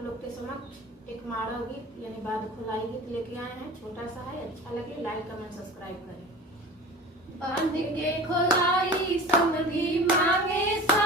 आप लोग के समक्ष एक माड़ा गीत यानी बाद खुलाई गीत लेके आए हैं। छोटा सा है, अच्छा लगे लाइक कमेंट सब्सक्राइब करें। बांध के खुलाई समधी मांगे सा